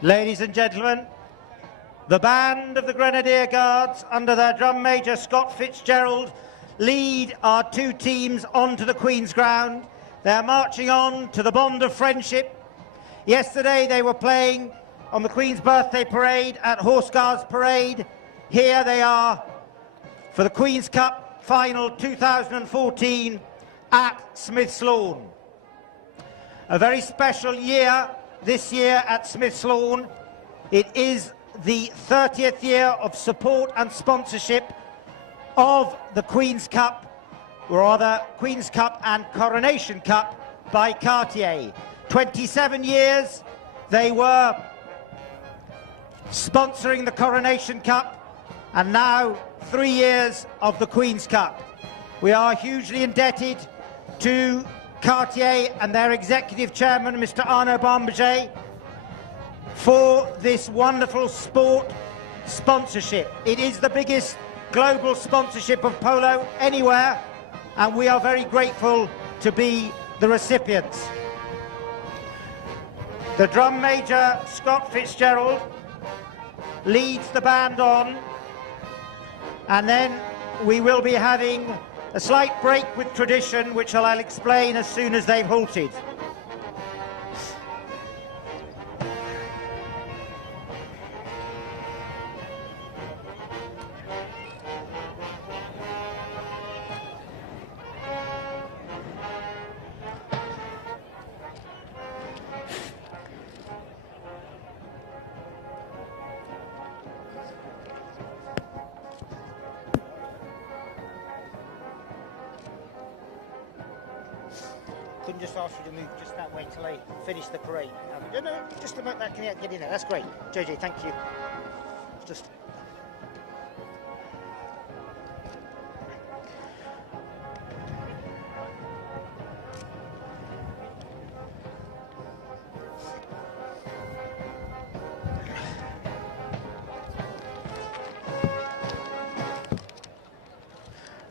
Ladies and gentlemen, the band of the Grenadier Guards under their drum major Scott Fitzgerald lead our two teams onto the Queen's Ground. They're marching on to the bond of friendship. Yesterday they were playing on the Queen's Birthday Parade at Horse Guards Parade. Here they are for the Queen's Cup Final 2014 at Smith's Lawn. A very special year this year at Smith's Lawn. It is the 30th year of support and sponsorship of the Queen's Cup, or rather Queen's Cup and Coronation Cup by Cartier. 27 years they were sponsoring the Coronation Cup, and now 3 years of the Queen's Cup. We are hugely indebted to Cartier and their executive chairman, Mr. Arnaud Bamberger, for this wonderful sport sponsorship. It is the biggest global sponsorship of polo anywhere, and we are very grateful to be the recipients. The drum major, Scott Fitzgerald, leads the band on, and then we will be having a slight break with tradition, which I'll explain as soon as they've halted. Couldn't just ask you to move just that way till they finish the parade. No, just about that. Can you get in there? That's great. JJ, thank you. Just.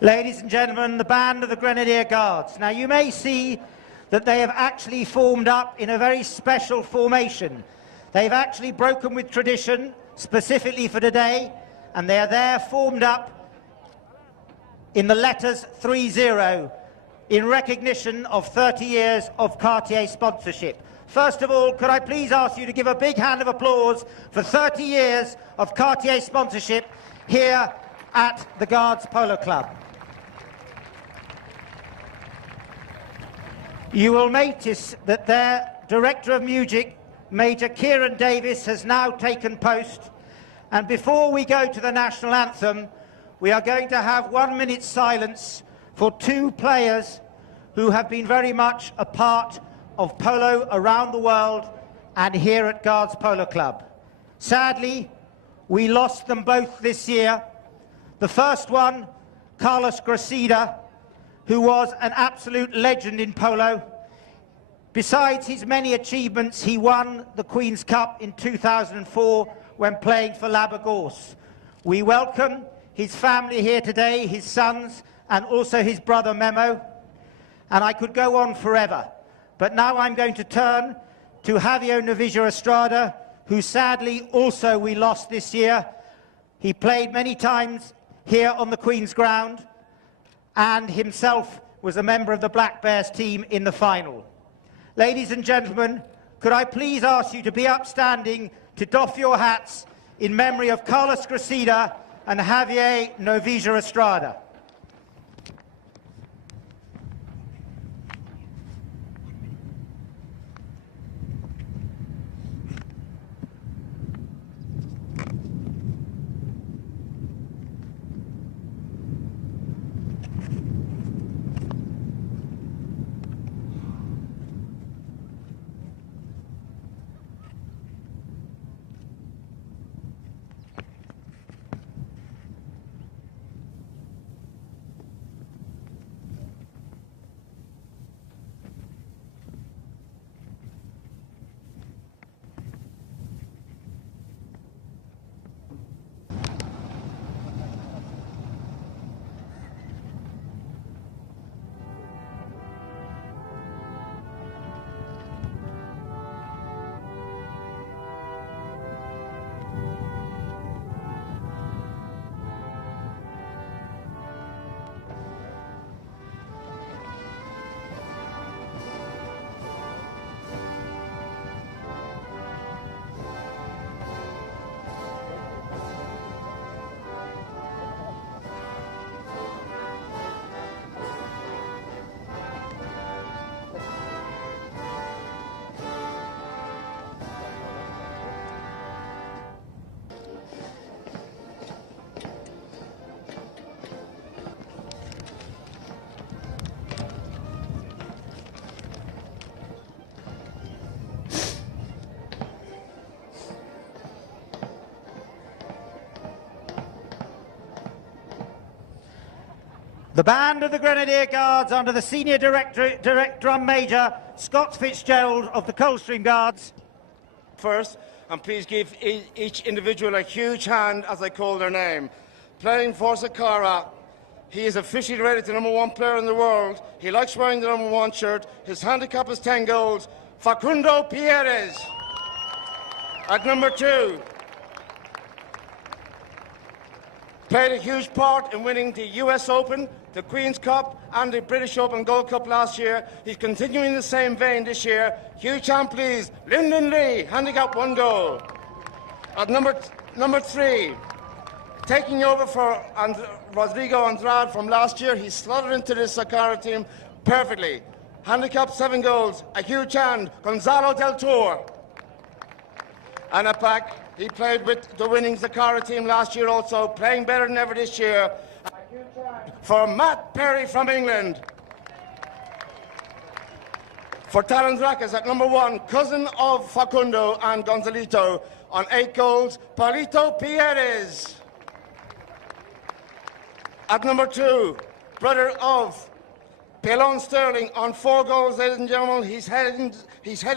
Ladies and gentlemen, the band of the Grenadier Guards. Now you may see that they have actually formed up in a very special formation. They've actually broken with tradition, specifically for today, and they are there formed up in the letters 30 in recognition of 30 years of Cartier sponsorship. First of all, could I please ask you to give a big hand of applause for 30 years of Cartier sponsorship here at the Guards Polo Club. You will notice that their Director of Music, Major Kieran Davis, has now taken post. And before we go to the national anthem, we are going to have 1 minute's silence for two players who have been very much a part of polo around the world and here at Guards Polo Club. Sadly, we lost them both this year. The first one, Carlos Gracida, who was an absolute legend in polo. Besides his many achievements, he won the Queen's Cup in 2004 when playing for Labagorce. We welcome his family here today, his sons, and also his brother Memo. And I could go on forever. But now I'm going to turn to Javier Novilla Estrada, who sadly also we lost this year. He played many times here on the Queen's Ground, and himself was a member of the Black Bears team in the final. Ladies and gentlemen, could I please ask you to be upstanding to doff your hats in memory of Carlos Gracida and Javier Novilla Estrada. The band of the Grenadier Guards under the Senior Direct Drum Major, Scott Fitzgerald of the Coldstream Guards. First, and please give each individual a huge hand as I call their name. Playing for Zacara, he is officially rated the #1 player in the world. He likes wearing the #1 shirt. His handicap is 10 goals. Facundo Pierres. At number 2, played a huge part in winning the US Open, the Queen's Cup and the British Open Gold Cup last year. He's continuing the same vein this year. Huge hand, please. Lyndon Lee, handicap 1 goal. At number 3, taking over for Rodrigo Andrade from last year, he slotted into this Zacara team perfectly. Handicap 7 goals. A huge hand, Gonzalo Del Toro. And at back, he played with the winning Zacara team last year also, playing better than ever this year. For Matt Perry from England. For Talandracas at number 1, cousin of Facundo and Gonzalito on 8 goals, Paulito Pierres. At number 2, brother of Pelon Sterling on 4 goals, ladies and gentlemen. He's heading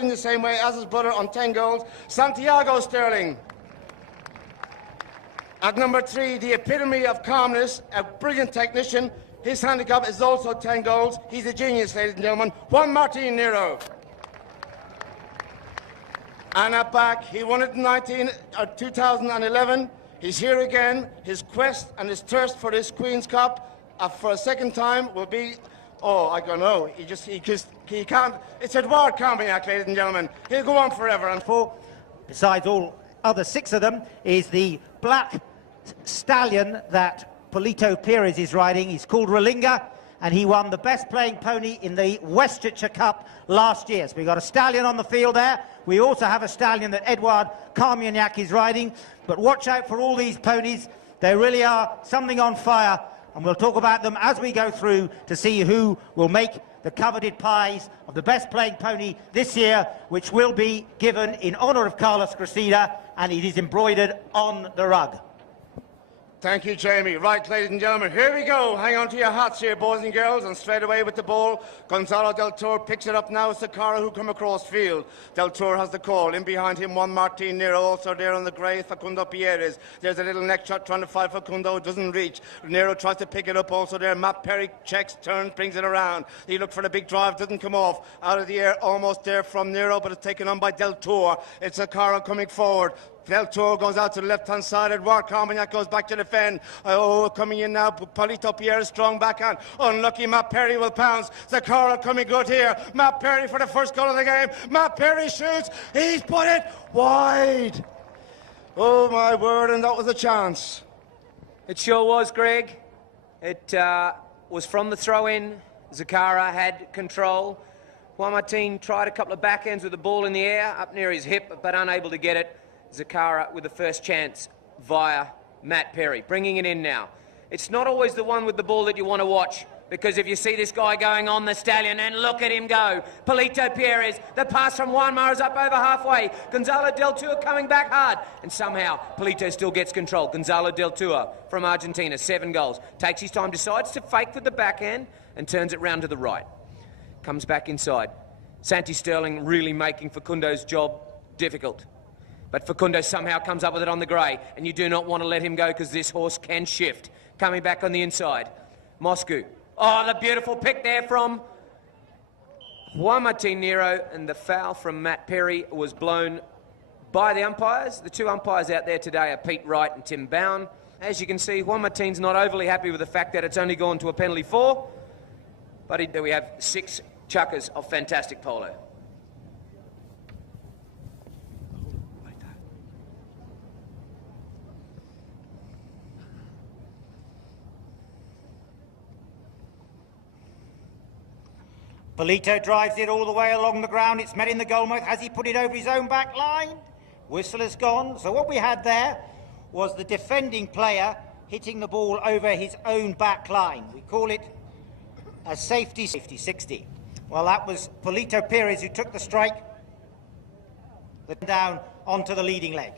the same way as his brother on 10 goals, Santiago Sterling. At number 3, the epitome of calmness, a brilliant technician. His handicap is also 10 goals. He's a genius, ladies and gentlemen. Juan Martin Nero. And at back, he won it in 2011. He's here again. His quest and his thirst for this Queen's Cup for a second time will be, I don't know. He can't. It's Edouard Carmillac, ladies and gentlemen. He'll go on forever. And 4, besides all other 6 of them, is the black stallion that Paulito Pierres is riding. He's called Relinga, and he won the best playing pony in the Westchester Cup last year. So we've got a stallion on the field there. We also have a stallion that Edouard Carmillac is riding. But watch out for all these ponies. They really are something on fire, and we'll talk about them as we go through to see who will make the coveted prize of the best playing pony this year, which will be given in honour of Carlos Cressida, and it is embroidered on the rug. Thank you, Jamie. Right, ladies and gentlemen, here we go. Hang on to your hats here, boys and girls, and straight away with the ball. Gonzalo Del Toro picks it up now. It's Zacara who come across field. Del Toro has the call. In behind him, Juan Martin Nero, also there on the grey, Facundo Pierres. There's a little neck shot trying to fight Facundo. It doesn't reach. Nero tries to pick it up also there. Matt Perry checks, turns, brings it around. He looked for the big drive, doesn't come off. Out of the air, almost there from Nero, but it's taken on by Del Toro. It's Zacara coming forward. Del Toro goes out to the left-hand side. Edouard Carmillac goes back to defend. Coming in now, Paulito Pierres, strong backhand. Unlucky, Matt Perry will pounce. Zacara coming good here. Matt Perry for the first goal of the game. Matt Perry shoots. He's put it wide. Oh, my word, and that was a chance. It sure was, Greg. It was from the throw-in. Zacara had control. Juan Martin tried a couple of backhands with the ball in the air, up near his hip, but unable to get it. Zacara with the first chance via Matt Perry, bringing it in now. It's not always the one with the ball that you want to watch, because if you see this guy going on the stallion, and look at him go. Paulito Pierres, the pass from Juanma is up over halfway. Gonzalo Del Toro coming back hard, and somehow Paulito still gets control. Gonzalo Del Toro from Argentina, 7 goals. Takes his time, decides to fake with the backhand, and turns it round to the right. Comes back inside. Santi Sterling really making Facundo's job difficult. But Facundo somehow comes up with it on the grey, and you do not want to let him go because this horse can shift. Coming back on the inside. Moscow. Oh, the beautiful pick there from Juan Martin Nero, and the foul from Matt Perry was blown by the umpires. The 2 umpires out there today are Pete Wright and Tim Bowen. As you can see, Juan Martin's not overly happy with the fact that it's only gone to a penalty 4, but we have 6 chuckers of fantastic polo. Paulito drives it all the way along the ground. It's met in the goalmouth. Has he put it over his own back line? Whistle has gone. So what we had there was the defending player hitting the ball over his own back line. We call it a safety 60. Well, that was Paulito Pierres who took the strike down onto the leading leg.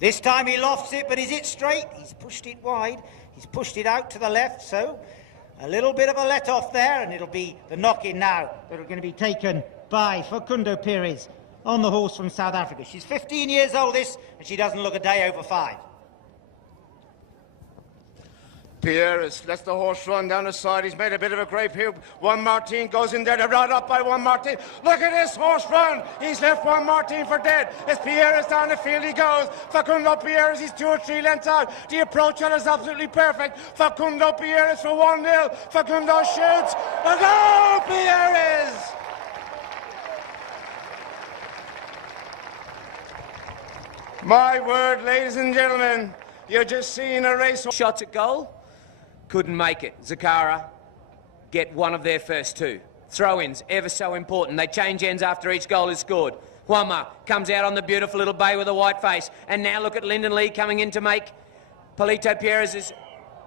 This time he lofts it, but is it straight? He's pushed it wide. He's pushed it out to the left, so a little bit of a let-off there, and it'll be the knock-in now that are going to be taken by Facundo Pires on the horse from South Africa. She's 15 years old, this, and she doesn't look a day over 5. Pires lets the horse run down the side. He's made a bit of a grape here. Juan Martin goes in there. They're right up by Juan Martin. Look at this horse run. He's left Juan Martin for dead. As Pires down the field he goes. Facundo Pires, he's 2 or 3 lengths out. The approach on is absolutely perfect. Facundo Pires for 1-0. Facundo shoots. A goal, Pires! My word, ladies and gentlemen, you're just seeing a race. Shots at goal. Couldn't make it. Zacara get one of their first 2. Throw-ins, ever so important. They change ends after each goal is scored. Juanma comes out on the beautiful little bay with a white face. And now look at Lyndon Lee coming in to make Polito Pires'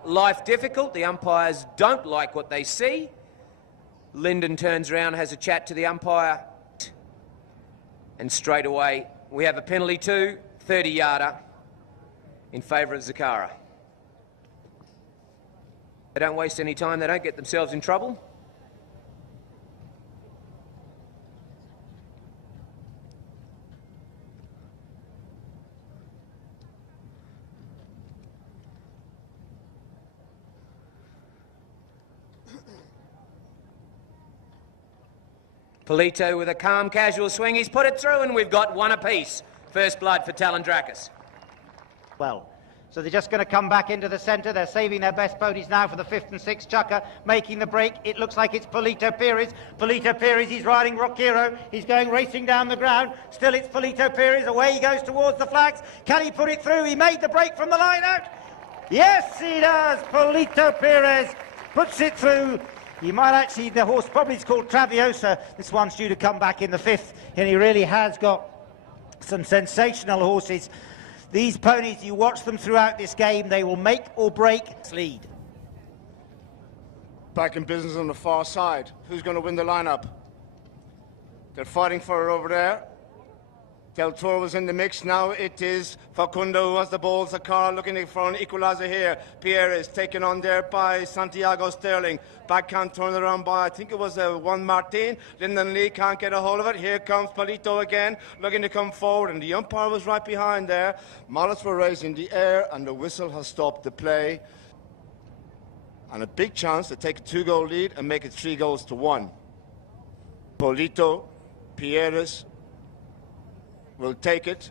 life difficult. The umpires don't like what they see. Lyndon turns around, has a chat to the umpire. And straight away, we have a penalty 2, 30-yarder in favour of Zacara. They don't waste any time, they don't get themselves in trouble. Polito with a calm, casual swing. He's put it through and we've got 1 apiece. First blood for Talandracas. Well, so they're just going to come back into the centre. They're saving their best ponies now for the 5th and 6th chukker, making the break. It looks like it's Polito Pires. Polito Pires, he's riding Rockero. He's going racing down the ground. Still it's Polito Pires. Away he goes towards the flags. Can he put it through? He made the break from the line out. Yes, he does. Polito Pires puts it through. He might actually, the horse probably is called Traviosa. This one's due to come back in the 5th, and he really has got some sensational horses. These ponies, you watch them throughout this game, they will make or break lead. Back in business on the far side. Who's going to win the lineup? They're fighting for it over there. Del Toro was in the mix. Now it is Facundo who has the ball. Zacara looking for an equaliser here. Pierre is taken on there by Santiago Sterling. Backhand turned around by, I think it was Juan Martin. Lyndon Lee can't get a hold of it. Here comes Polito again, looking to come forward, and the umpire was right behind there. Mallets were raised in the air, and the whistle has stopped the play. And a big chance to take a 2-goal lead and make it 3-1. Polito, Pierres will take it.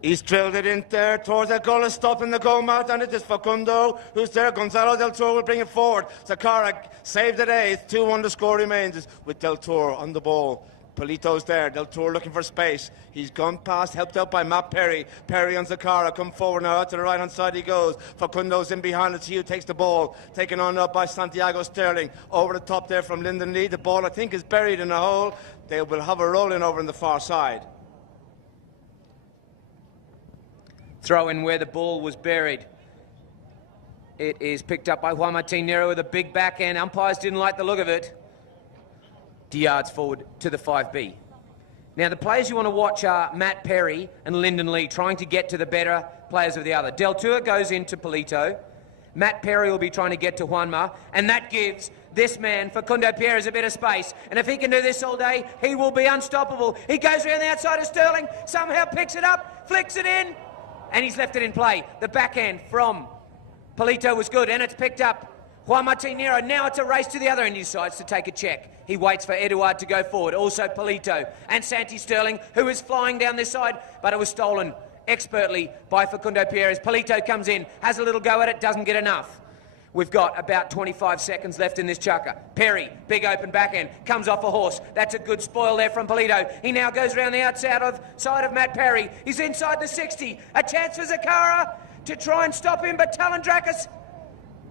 He's drilled it in there towards that goal, is stopping the goal mouth, and it is Facundo who's there. Gonzalo Del Toro will bring it forward. Zacara saved the day. 2-1 the score remains with Del Toro on the ball. Polito's there. Del Toro looking for space. He's gone past, helped out by Matt Perry. Perry on Zacara. Come forward now. Out to the right-hand side he goes. Facundo's in behind. Let's see who takes the ball. Taken on up by Santiago Sterling. Over the top there from Lyndon Lee. The ball, I think, is buried in the hole. They will have a roll-in over on the far side. Throw in where the ball was buried. It is picked up by Juan Martin Nero with a big backhand. Umpires didn't like the look of it. Yards forward to the 5B. Now the players you want to watch are Matt Perry and Lyndon Lee, trying to get to the better players of the other. Del Toro goes into Polito. Matt Perry will be trying to get to Juanma, and that gives this man, Facundo Pires, a bit of space. And if he can do this all day, he will be unstoppable. He goes around the outside of Sterling, somehow picks it up, flicks it in, and he's left it in play. The backhand from Polito was good, and it's picked up. Juan Martin Nero, now it's a race to the other end. He decides to take a check. He waits for Eduard to go forward. Also Polito and Santi Sterling, who is flying down this side, but it was stolen expertly by Facundo Pires. Polito comes in, has a little go at it, doesn't get enough. We've got about 25 seconds left in this chukker. Perry, big open backhand, comes off a horse. That's a good spoil there from Polito. He now goes around the outside of Matt Perry. He's inside the 60. A chance for Zacara to try and stop him, but Talandracas,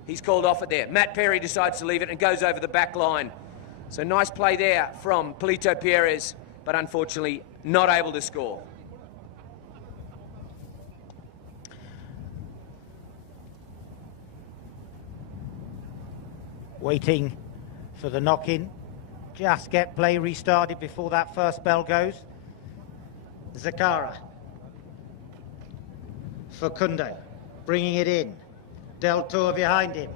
he's called off it there. Matt Perry decides to leave it and goes over the back line. So nice play there from Polito Pires, but unfortunately not able to score. waiting for the knock-in. Just get play restarted before that first bell goes. Zacara. Facundo bringing it in. Del Tour behind him.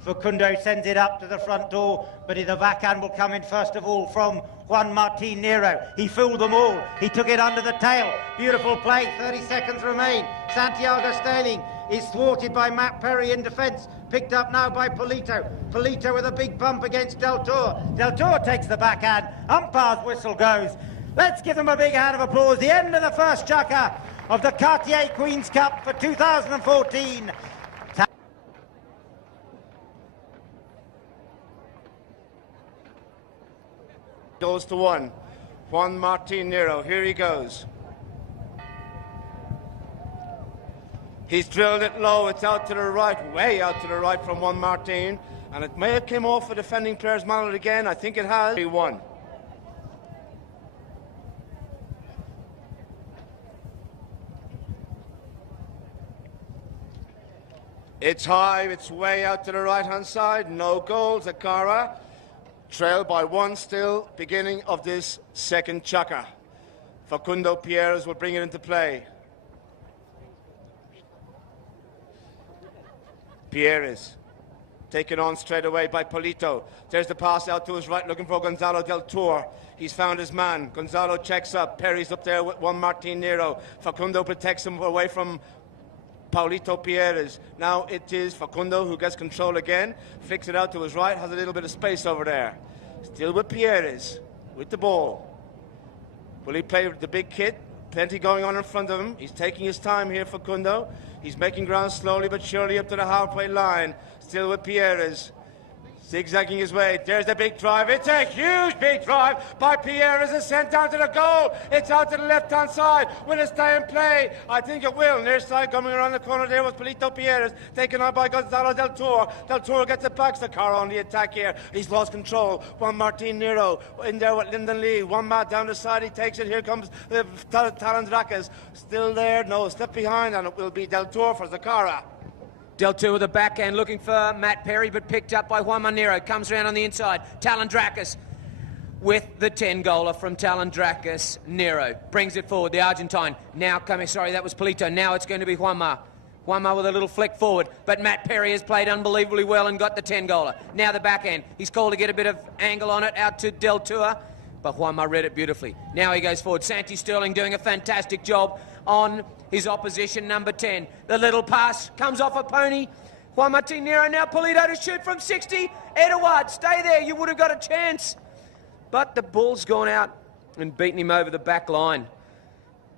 Facundo sends it up to the front door, but the backhand will come in first of all from Juan Martin Nero. He fooled them all. He took it under the tail. Beautiful play. 30 seconds remain. Santiago Sterling is thwarted by Matt Perry in defence. Picked up now by Polito. Polito with a big bump against Del Tour. Del Tour takes the backhand. Umpire's whistle goes. Let's give them a big hand of applause. The end of the first chukker of the Cartier Queen's Cup for 2014. Goes to one. Juan Martin Nero. Here he goes. He's drilled it low. It's out to the right, way out to the right from Juan Martin. And it may have come off a defending player's mallet again. I think it has. 3-1. It's high. It's way out to the right-hand side. No goal. Zacara trailed by one still, beginning of this second chukker. Facundo Pierres will bring it into play. Pierres taken on straight away by Polito. There's the pass out to his right, looking for Gonzalo Del Tour. He's found his man. Gonzalo checks up. Perry's up there with Juan Martin Nero. Facundo protects him away from Paulito Pierres. Now it is Facundo who gets control again. Flicks it out to his right. Has a little bit of space over there. Still with Pierres. With the ball. Will he play with the big kid? Plenty going on in front of him. He's taking his time here, Facundo. He's making ground slowly but surely up to the halfway line. Still with Pierres. Zigzagging his way. There's the big drive. It's a huge big drive by Pierres. It's sent down to the goal. It's out to the left-hand side. Will it stay in play? I think it will. Near side coming around the corner there was Polito Pierres. Taken on by Gonzalo Del Tour. Del Tour gets it back. Zacara on the attack here. He's lost control. Juan Martin Nero in there with Lyndon Lee. One man down the side. He takes it. Here comes the Talandracas. Still there. No, step behind, and it will be Del Tour for Zacara. Del Tour with the backhand looking for Matt Perry, but picked up by Juan Nero. Comes around on the inside. Talandracas with the 10-goaler from Talandracas. Nero brings it forward. The Argentine now coming. Sorry, that was Polito. Now it's going to be Juanma. Juanma with a little flick forward. But Matt Perry has played unbelievably well and got the 10-goaler. Now the backhand. He's called to get a bit of angle on it out to Del Tour. But Juanma read it beautifully. Now he goes forward. Santi Sterling doing a fantastic job on his opposition, number 10. The little pass comes off a pony. Juan Martin Nero now Polito to shoot from 60. Edouard, stay there. You would have got a chance. But the ball's gone out and beaten him over the back line.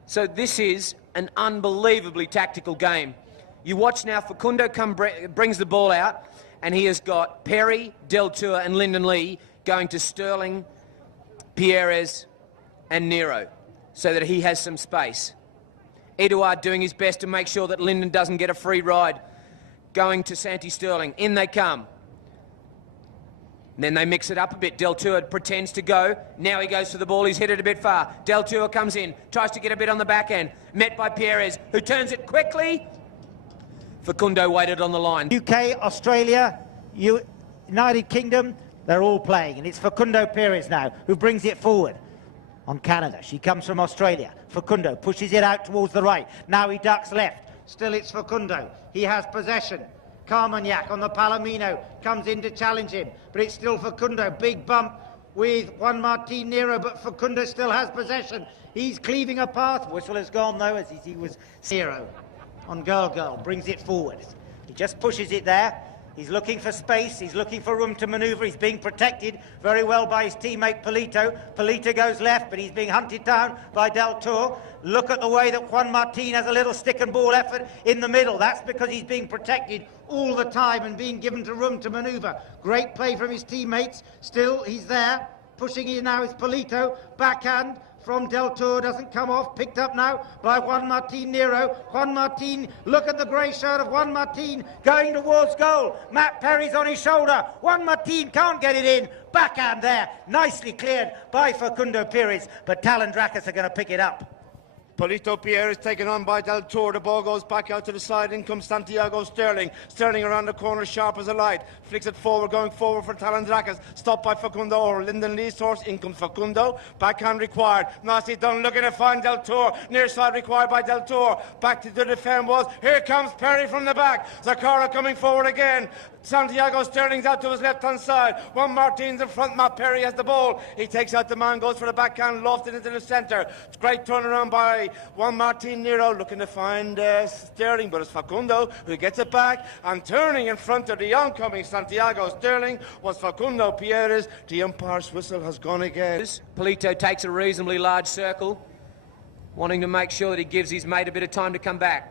So this is an unbelievably tactical game. You watch now, Facundo brings the ball out, and he has got Perry, Del Tour, and Lyndon Lee going to Sterling, Pierres, and Nero, so that he has some space. Edouard doing his best to make sure that Lyndon doesn't get a free ride. Going to Santi Sterling. In they come. And then they mix it up a bit. Del Tour pretends to go. Now he goes for the ball. He's hit it a bit far. Del Tour comes in. Tries to get a bit on the backhand. Met by Pierres, who turns it quickly. Facundo waited on the line. UK, Australia, United Kingdom, they're all playing. And it's Facundo Pierres now who brings it forward. On Canada. She comes from Australia. Facundo pushes it out towards the right. Now he ducks left. Still it's Facundo. He has possession. Carmagnac on the Palomino comes in to challenge him. But it's still Facundo. Big bump with Juan Martin Nero, but Facundo still has possession. He's cleaving a path. Whistle has gone though, as he was zero on Girl. Brings it forward. He just pushes it there. He's looking for space, he's looking for room to manoeuvre, he's being protected very well by his teammate Polito. Polito goes left, but he's being hunted down by Del Tour. Look at the way that Juan Martin has a little stick and ball effort in the middle. That's because he's being protected all the time and being given to room to manoeuvre. Great play from his teammates. Still, he's there. Pushing in now is Polito. Backhand from Del Tour, doesn't come off, picked up now by Juan Martin Nero. Juan Martin, look at the grey shirt of Juan Martin going towards goal. Matt Perry's on his shoulder. Juan Martin can't get it in. Backhand there, nicely cleared by Facundo Pierres, but Talandracas are going to pick it up. Polito Pierre is taken on by Del Tour. The ball goes back out to the side. In comes Santiago Sterling. Sterling around the corner, sharp as a light. Flicks it forward, going forward for Talandracas. Stopped by Facundo or Lyndon Lee's horse. In comes Facundo. Backhand required. Nicely done, looking to find Del Tour. Near side required by Del Tour. Back to the defend was. Here comes Perry from the back. Zacara coming forward again. Santiago Sterling's out to his left-hand side. Juan Martin's in front. Matt Perry has the ball. He takes out the man, goes for the backhand, lofted into the centre. It's great turnaround by Juan Martin Nero, looking to find Sterling, but it's Facundo who gets it back. And turning in front of the oncoming Santiago Sterling was Facundo Pierres. The umpire's whistle has gone again. Polito takes a reasonably large circle, wanting to make sure that he gives his mate a bit of time to come back.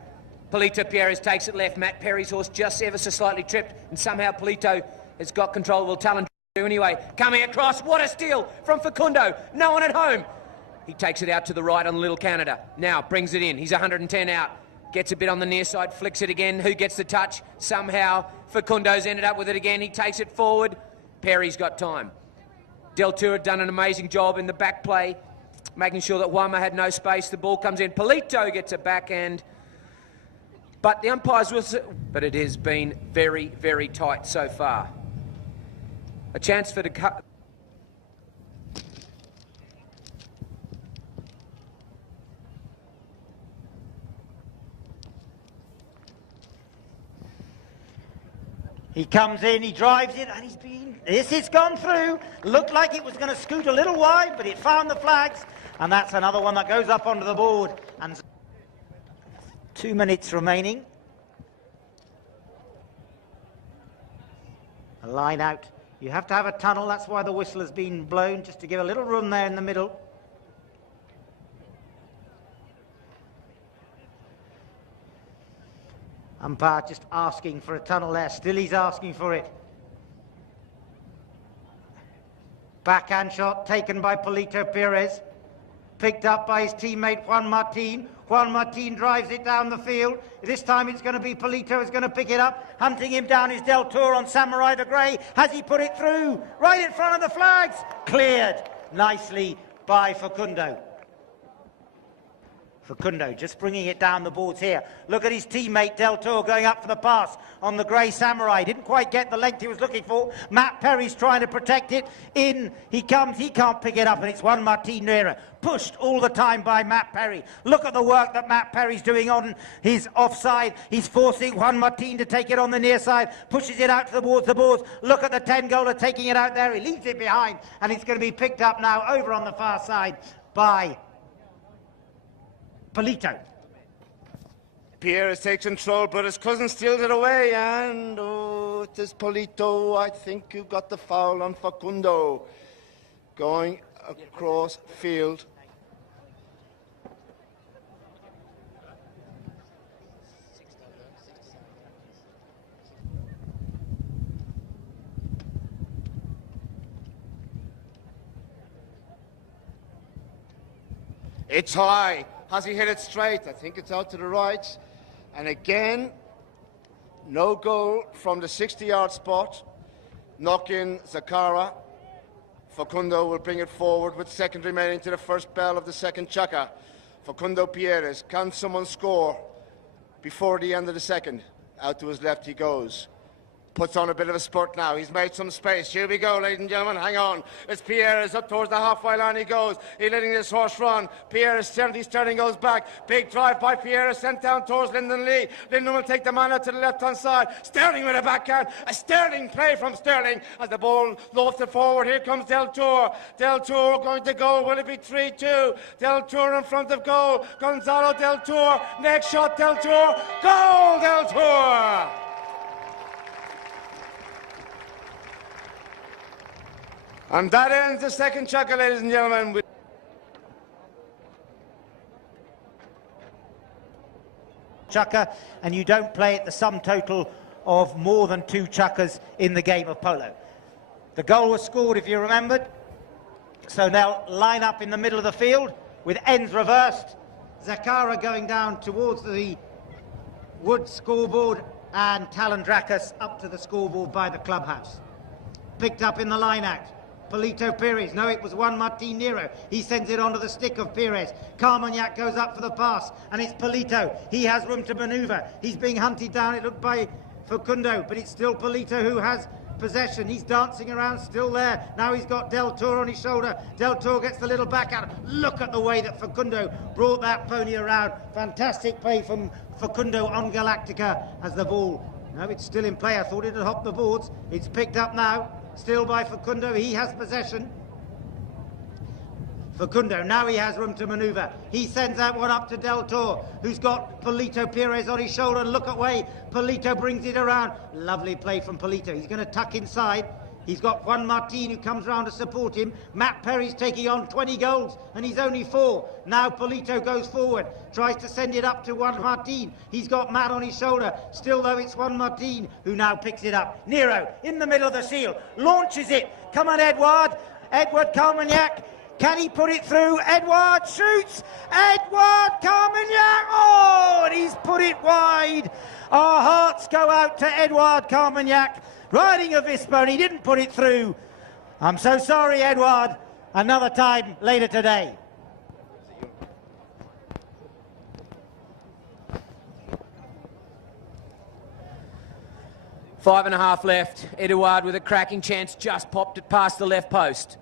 Polito Pierres takes it left. Matt Perry's horse just ever so slightly tripped, and somehow Polito has got control. Well, Talandracas anyway. Coming across, what a steal from Facundo. No one at home. He takes it out to the right on Little Canada. Now brings it in. He's 110 out. Gets a bit on the near side, flicks it again. Who gets the touch? Somehow Facundo's ended up with it again. He takes it forward. Perry's got time. Del Tour had done an amazing job in the back play, making sure that Wama had no space. The ball comes in. Polito gets a backhand. But the umpires will... But it has been very, very tight so far. A chance for the... He comes in, he drives it, and this has gone through. Looked like it was going to scoot a little wide, but it found the flags, and that's another one that goes up onto the board. And 2 minutes remaining. A line out. You have to have a tunnel, that's why the whistle has been blown, just to give a little room there in the middle. Umpire just asking for a tunnel there. Still he's asking for it. Backhand shot taken by Polito Pierres. Picked up by his teammate Juan Martin. Juan Martin drives it down the field. This time it's going to be Polito who's going to pick it up. Hunting him down is Del Tour on Samurai the Grey. Has he put it through? Right in front of the flags. Cleared nicely by Facundo. Facundo just bringing it down the boards here. Look at his teammate Del Tour going up for the pass on the Grey Samurai. Didn't quite get the length he was looking for. Matt Perry's trying to protect it. In he comes, he can't pick it up, and it's Juan Martin Nera. Pushed all the time by Matt Perry. Look at the work that Matt Perry's doing on his offside. He's forcing Juan Martin to take it on the near side. Pushes it out towards the boards. Look at the 10-goaler taking it out there. He leaves it behind, and it's going to be picked up now over on the far side by Polito. Pierre takes control, but his cousin steals it away, and oh, it is Polito. I think you got the foul on Facundo. Going across field. It's high. Has he hit it straight? I think it's out to the right. And again, no goal from the 60-yard spot. Knock in Zacara. Facundo will bring it forward with second remaining to the first bell of the second chukka. Facundo Pierres, can someone score before the end of the second? Out to his left he goes. Puts on a bit of a spurt now. He's made some space. Here we go, ladies and gentlemen. Hang on. It's Pierres up towards the halfway line he goes. He's letting this horse run. Pierres, Sterling goes back. Big drive by Pierres, sent down towards Lyndon Lee. Lyndon will take the man out to the left-hand side. Sterling with a backhand. A Sterling play from Sterling as the ball lofted forward. Here comes Del Tour. Del Tour going to goal. Will it be 3-2? Del Tour in front of goal. Gonzalo Del Tour. Next shot, Del Tour. Goal, Del Tour! And that ends the second chukka, ladies and gentlemen. Chukka, and you don't play at the sum total of more than 2 chukkas in the game of polo. The goal was scored, if you remembered. So they'll line up in the middle of the field with ends reversed. Zacara going down towards the wood scoreboard, and Talandracas up to the scoreboard by the clubhouse. Picked up in the line out. Polito Perez. No, it was Juan Martin Nero. He sends it onto the stick of Perez. Carmagnac goes up for the pass, and it's Polito. He has room to manoeuvre. He's being hunted down, it looked, by Facundo, but it's still Polito who has possession. He's dancing around, still there. Now he's got Del Toro on his shoulder. Del Toro gets the little backhand. Look at the way that Facundo brought that pony around. Fantastic play from Facundo on Galactica as the ball. No, it's still in play. I thought it had hopped the boards. It's picked up now. Still by Facundo. He has possession. Facundo, now he has room to manoeuvre. He sends that one up to Del Toro, who's got Polito Perez on his shoulder. Look at way Polito brings it around. Lovely play from Polito. He's going to tuck inside. He's got Juan Martin who comes round to support him. Matt Perry's taking on 20 goals, and he's only 4. Now Polito goes forward, tries to send it up to Juan Martin. He's got Matt on his shoulder. Still, though, it's Juan Martin who now picks it up. Nero, in the middle of the seal, launches it. Come on, Edward. Edward Carmagnac. Can he put it through? Edward shoots. Edward Carmagnac. Oh, and he's put it wide. Our hearts go out to Edward Carmagnac, riding a Vispa, and he didn't put it through. I'm so sorry, Edward. Another time later today. Five and a half left. Edouard with a cracking chance, just popped it past the left post.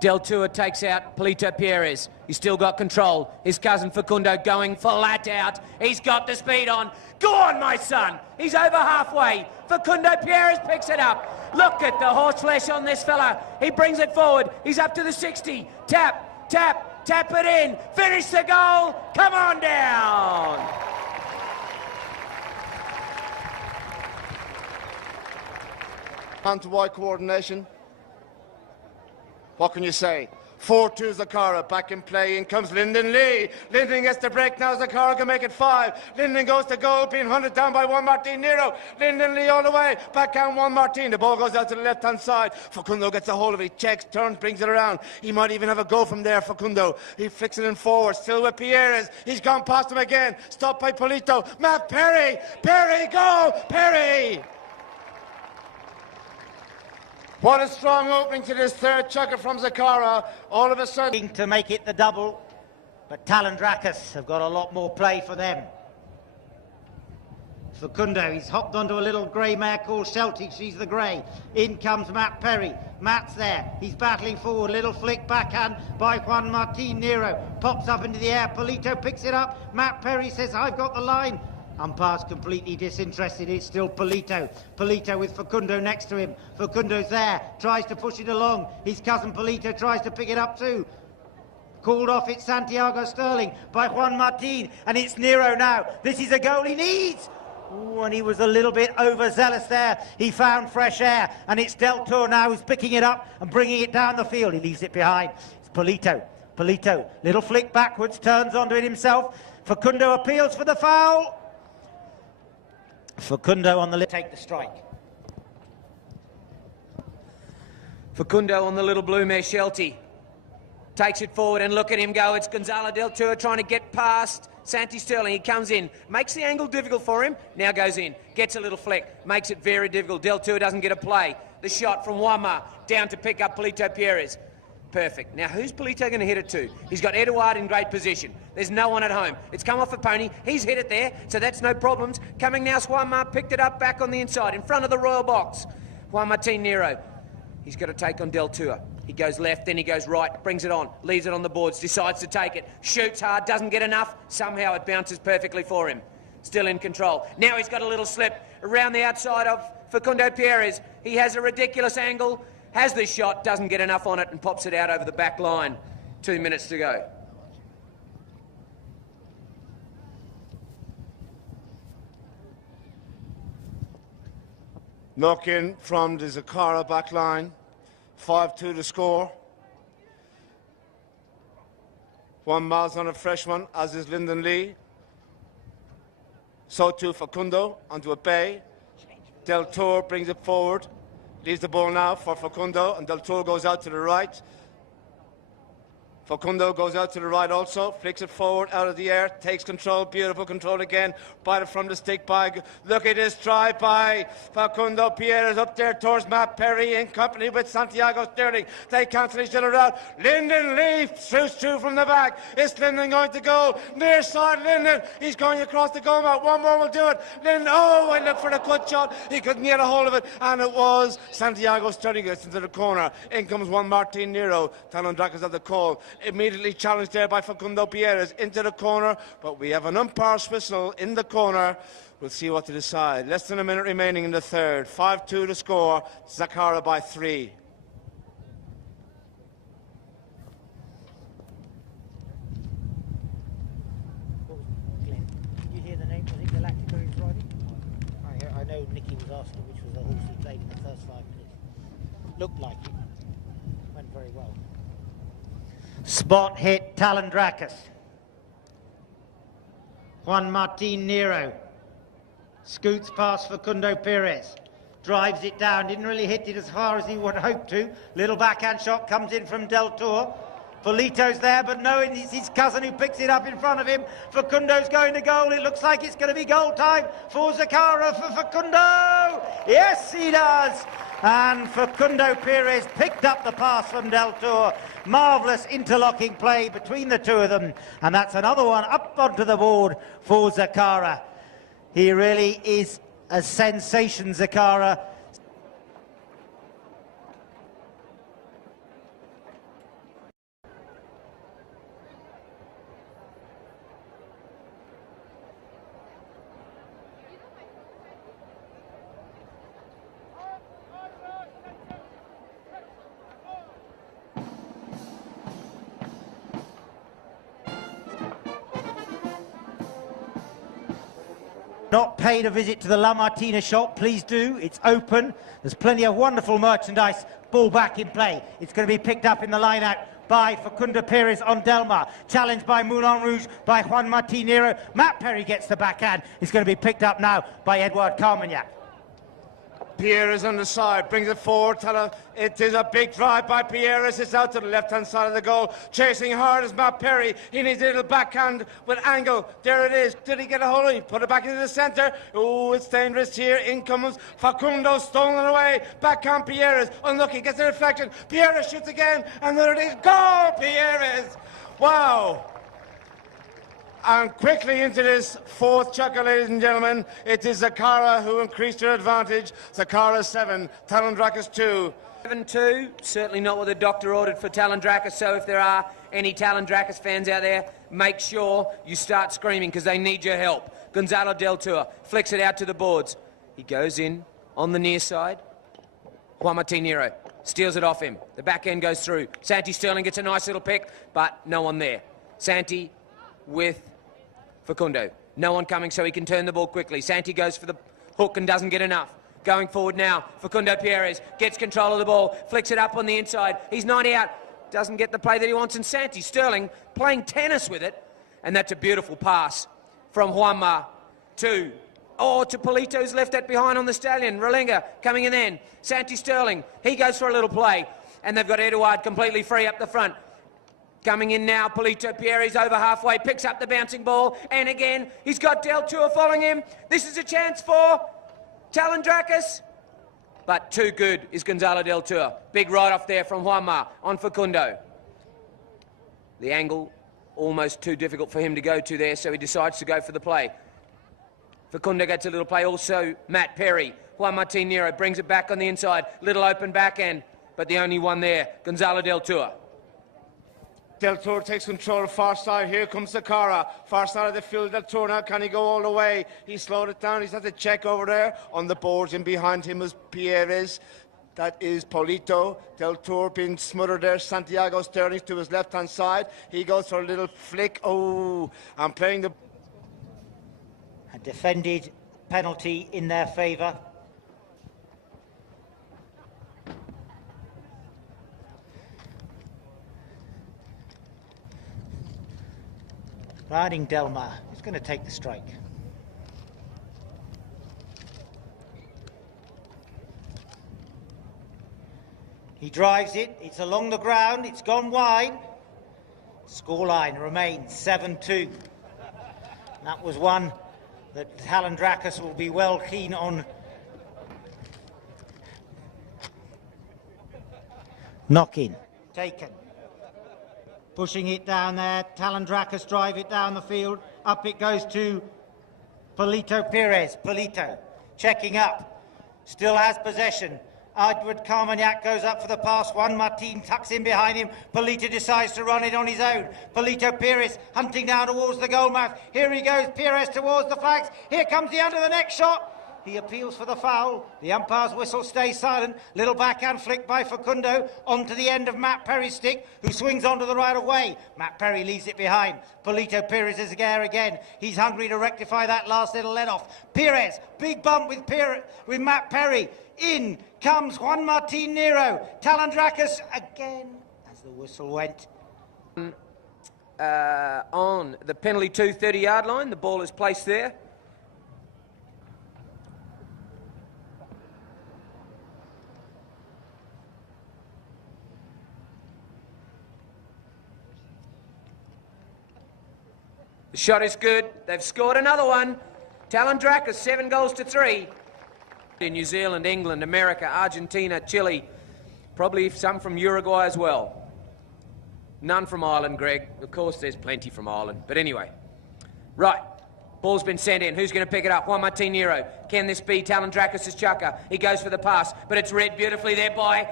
Del Toro takes out Polito Perez. He's still got control. His cousin Facundo going flat out. He's got the speed on. Go on, my son. He's over halfway. Facundo Perez picks it up. Look at the horseflesh on this fella. He brings it forward. He's up to the 60. Tap, tap, tap it in. Finish the goal. Come on down. Hand-to-eye coordination. What can you say? 4-2 Zacara, back in play. In comes Lyndon Lee. Lyndon gets the break now. Zacara can make it 5. Lyndon goes to goal, being hunted down by Juan Martin Nero. Lyndon Lee all the way. Back down Juan Martin. The ball goes out to the left-hand side. Facundo gets a hold of it. Checks, turns, brings it around. He might even have a go from there, Facundo. He flicks it in forward. Still with Pierres. He's gone past him again. Stopped by Polito. Matt Perry. Perry, go! Perry! What a strong opening to this third chucker from Zacara. All of a sudden... To make it the double, but Talandracas have got a lot more play for them. Facundo, he's hopped onto a little grey mare called Shelty. She's the grey. In comes Matt Perry. Matt's there. He's battling forward. Little flick backhand by Juan Martin Nero. Pops up into the air. Polito picks it up. Matt Perry says, I've got the line. Umpire's completely disinterested. It's still Polito. Polito with Facundo next to him. Facundo's there. Tries to push it along. His cousin Polito tries to pick it up too. Called off, it's Santiago Sterling by Juan Martin. And it's Nero now. This is a goal he needs. Ooh, and he was a little bit overzealous there. He found fresh air. And it's Del Toro now who's picking it up and bringing it down the field. He leaves it behind. It's Polito. Polito, little flick backwards, turns onto it himself. Facundo appeals for the foul. Facundo on the left, take the strike. Facundo on the little blue mare Shelty. Takes it forward and look at him go. It's Gonzalo Del Toro trying to get past Santi Sterling. He comes in, makes the angle difficult for him, now goes in, gets a little flick, makes it very difficult. Del Toro doesn't get a play. The shot from Wama down to pick up Polito Perez. Perfect. Now, who's Polito going to hit it to? He's got Edouard in great position. There's no one at home. It's come off a pony. He's hit it there, so that's no problems. Coming now, Juanma picked it up back on the inside, in front of the royal box. Juan Martin Nero. He's got to take on Del Toro. He goes left, then he goes right, brings it on, leaves it on the boards, decides to take it, shoots hard, doesn't get enough. Somehow it bounces perfectly for him. Still in control. Now he's got a little slip around the outside of Facundo Perez. He has a ridiculous angle. Has the shot, doesn't get enough on it and pops it out over the back line. 2 minutes to go. Knock in from the Zacara back line. 5-2 to score. 1 miles on a fresh one, as is Lyndon Lee. So too Facundo onto a bay. Del Toro brings it forward. Leaves the ball now for Facundo, and Del Toro goes out to the right. Facundo goes out to the right also, flicks it forward out of the air, takes control, beautiful control again, bite it from the stick by, look at this drive by Facundo Pierres up there towards Matt Perry in company with Santiago Sterling. They cancel each other out. Lyndon Lee shoots through from the back. Is Lyndon going to go? Near side Lyndon, he's going across the goal mouth. One more will do it. Lyndon, oh, I look for the cut shot. He couldn't get a hold of it, and it was Santiago Sterling gets into the corner. In comes one Martin Nero. Talandracas at the call. Immediately challenged there by Facundo Pierres into the corner, but we have an umpire's whistle in the corner. We'll see what to decide. Less than a minute remaining in the third. 5-2 to score. Zacara by 3. Glenn, did you hear the name? Was it Galactica he was riding? I know Nicky was asking which was the horse he played in the first 5 minutes. Looked like it. Went very well. Spot hit Talandracas. Juan Martin Nero scoots past Facundo Pierres, drives it down, didn't really hit it as far as he would hope to. Little backhand shot comes in from Del Tour. Polito's there, but no, it's his cousin who picks it up in front of him. Facundo's going to goal. It looks like it's going to be goal time for Zacara, for Facundo. Yes, he does. And Facundo Pierres picked up the pass from Del Tour. Marvellous interlocking play between the two of them. And that's another one up onto the board for Zacara. He really is a sensation, Zacara. Not paid a visit to the La Martina shop, please do. It's open. There's plenty of wonderful merchandise. Ball back in play. It's going to be picked up in the line-out by Facundo Pierres on Delmar. Challenged by Moulin Rouge by Juan Martin Nero. Matt Perry gets the backhand. It's going to be picked up now by Edouard Carmagnac. Pierres on the side, brings it forward. It is a big drive by Pierres. It's out to the left-hand side of the goal. Chasing hard is Matt Perry. He needs a little backhand with angle. There it is. Did he get a hold of it? Put it back into the centre. Oh, it's dangerous here. In comes Facundo, stolen away. Backhand Pierres. Unlucky, gets a reflection. Pierres shoots again. And there it is. Goal, Pierres. Wow. And quickly into this fourth chucker, ladies and gentlemen, it is Zacara who increased her advantage. Zacara 7, Talandracas 2. 7-2, certainly not what the doctor ordered for Talandracas, so if there are any Talandracas fans out there, make sure you start screaming because they need your help. Gonzalo Del Tour flicks it out to the boards. He goes in on the near side. Juan Martin Nero steals it off him. The back end goes through. Santi Sterling gets a nice little pick, but no one there. Santi with Facundo. No one coming so he can turn the ball quickly. Santi goes for the hook and doesn't get enough. Going forward now, Facundo Pierres gets control of the ball, flicks it up on the inside. He's 90 out, doesn't get the play that he wants, and Santi Sterling playing tennis with it. And that's a beautiful pass from Juanma to Polito's left that behind on the stallion. Relenga coming in then. Santi Sterling, he goes for a little play. And they've got Edouard completely free up the front. Coming in now, Polito Pierres over halfway, picks up the bouncing ball, and again, he's got Del Tour following him. This is a chance for Talandracas, but too good is Gonzalo Del Tour. Big right-off there from Juanma on Facundo. The angle, almost too difficult for him to go to there, so he decides to go for the play. Facundo gets a little play, also Matt Perry. Juan Martin Nero brings it back on the inside, little open backhand, but the only one there, Gonzalo Del Tour. Del Tour takes control of far side. Here comes Zacara. Far side of the field, Del Tour now. Can he go all the way? He slowed it down. He's had to check over there. On the boards and behind him is Pierres. That is Polito. Del Tour being smothered there. Santiago Sterling to his left-hand side. He goes for a little flick. Oh, I'm playing the... A defended penalty in their favour. Riding Delmar is going to take the strike. He drives it, it's along the ground, it's gone wide. Scoreline remains 7-2. That was one that Talandracas will be well keen on knocking. Taken. Pushing it down there. Talandracas drive it down the field. Up it goes to Polito Perez. Polito checking up. Still has possession. Edward Carmagnac goes up for the pass. Juan Martin tucks in behind him. Polito decides to run it on his own. Polito Perez hunting down towards the goal mouth. Here he goes, Perez towards the flags. Here comes the under the neck shot. He appeals for the foul. The umpire's whistle stays silent. Little backhand flick by Facundo onto the end of Matt Perry's stick, who swings onto the right of way. Matt Perry leaves it behind. Polito Perez is there again. He's hungry to rectify that last little let-off. Perez, big bump with Matt Perry. In comes Juan Martin Nero. Talandracas again as the whistle went. On the penalty 30-yard line, the ball is placed there. The shot is good. They've scored another one. Talandracas 7 goals to 3. In New Zealand, England, America, Argentina, Chile, probably some from Uruguay as well. None from Ireland, Greg. Of course, there's plenty from Ireland. But anyway, right. Ball's been sent in. Who's going to pick it up? Juan Martin Nero. Can this be Talandracas' chucker? He goes for the pass, but it's read beautifully there by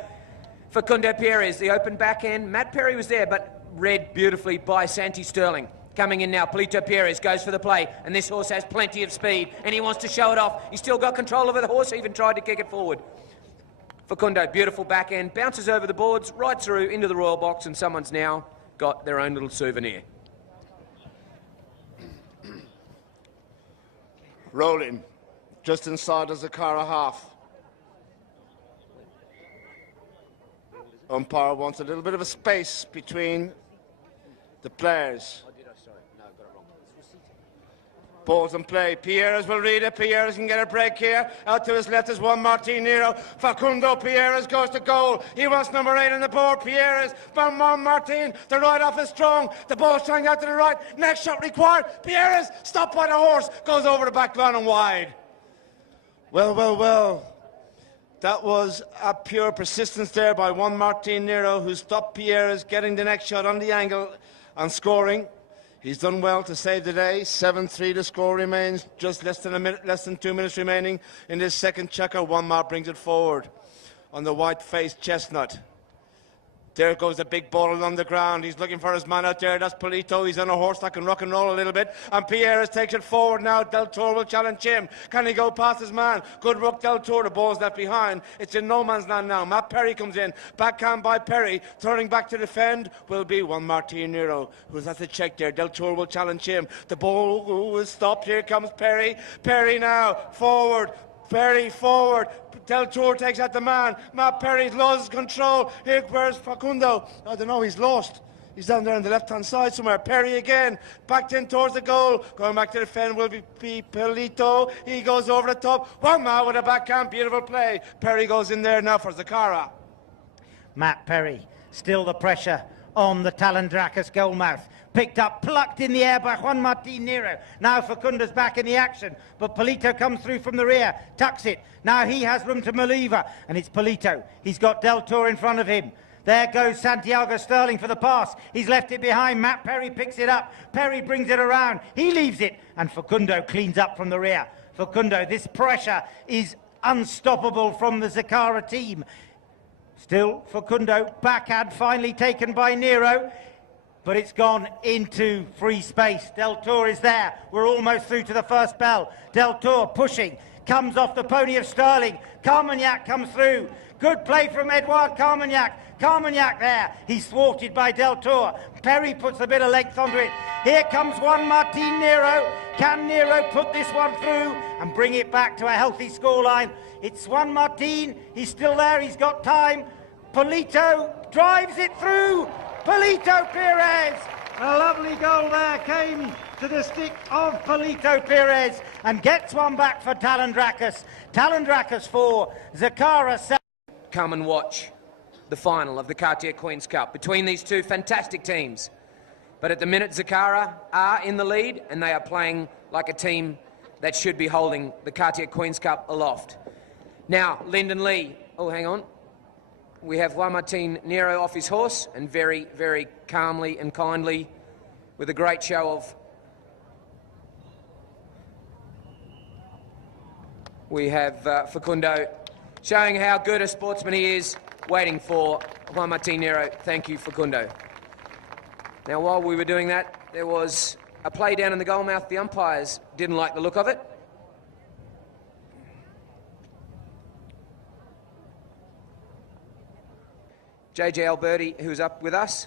Facundo Perez. The open backhand. Matt Perry was there, but read beautifully by Santi Sterling. Coming in now, Polito Perez goes for the play, and this horse has plenty of speed, and he wants to show it off. He's still got control over the horse, even tried to kick it forward. Facundo, beautiful backhand, bounces over the boards, right through into the royal box, and someone's now got their own little souvenir. Rolling, just inside the Zacara half. Umpire wants a little bit of a space between the players. Ball's in play. Pierres will read it. Pierres can get a break here. Out to his left is Juan Martin Nero. Facundo Pierres goes to goal. He wants number 8 on the board. Pierres from Juan Martin. The right off is strong. The ball's trying out to the right. Next shot required. Pierres stopped by the horse. Goes over the back line and wide. Well. That was a pure persistence there by Juan Martin Nero, who stopped Pierres getting the next shot on the angle and scoring. He's done well to save the day. 7-3 the score remains. Just less than 2 minutes remaining in this second checker. Juan Mar brings it forward on the white-faced chestnut. There goes the big ball along the ground. He's looking for his man out there. That's Polito. He's on a horse that can rock and roll a little bit. And Pierres takes it forward now. Del Toro will challenge him. Can he go past his man? Good rook, Del Toro. The ball's left behind. It's in no man's land now. Matt Perry comes in. Backhand by Perry. Turning back to defend will be Juan Martin Nero, who's at the check there. Del Toro will challenge him. The ball is stopped. Here comes Perry. Perry now. Forward. Perry forward. Del Toro takes out the man. Matt Perry's lost control. Here, where's Facundo? I don't know, he's lost. He's down there on the left-hand side somewhere. Perry again. Backed in towards the goal. Going back to defend will be Polito. He goes over the top. One man with a backhand. Beautiful play. Perry goes in there now for Zacara. Matt Perry. Still the pressure on the Talandracas goal mouth. Picked up, plucked in the air by Juan Martin Nero. Now Facundo's back in the action, but Polito comes through from the rear, tucks it. Now he has room to manoeuvre, and it's Polito. He's got Del Toro in front of him. There goes Santiago Sterling for the pass. He's left it behind. Matt Perry picks it up. Perry brings it around. He leaves it, and Facundo cleans up from the rear. Facundo, this pressure is unstoppable from the Zacara team. Still, Facundo, backhand finally taken by Nero. But it's gone into free space. Del Toro is there. We're almost through to the first bell. Del Toro pushing. Comes off the pony of Sterling. Carmagnac comes through. Good play from Edouard Carmagnac. Carmagnac there. He's thwarted by Del Toro. Perry puts a bit of length onto it. Here comes Juan Martin Nero. Can Nero put this one through and bring it back to a healthy scoreline? It's Juan Martin. He's still there. He's got time. Polito drives it through. Polito Perez, a lovely goal there came to the stick of Polito Perez and gets one back for Talandracas. Talandracas 4, Zacara 7. Come and watch the final of the Cartier Queen's Cup between these two fantastic teams. But at the minute, Zacara are in the lead, and they are playing like a team that should be holding the Cartier Queen's Cup aloft. Now, Lyndon Lee. Oh, hang on. We have Juan Martin Nero off his horse, and very, very calmly and kindly, with a great show of... We have Facundo showing how good a sportsman he is, waiting for Juan Martin Nero. Thank you, Facundo. Now, while we were doing that, there was a play down in the goal mouth. The umpires didn't like the look of it. JJ Alberti, who's up with us.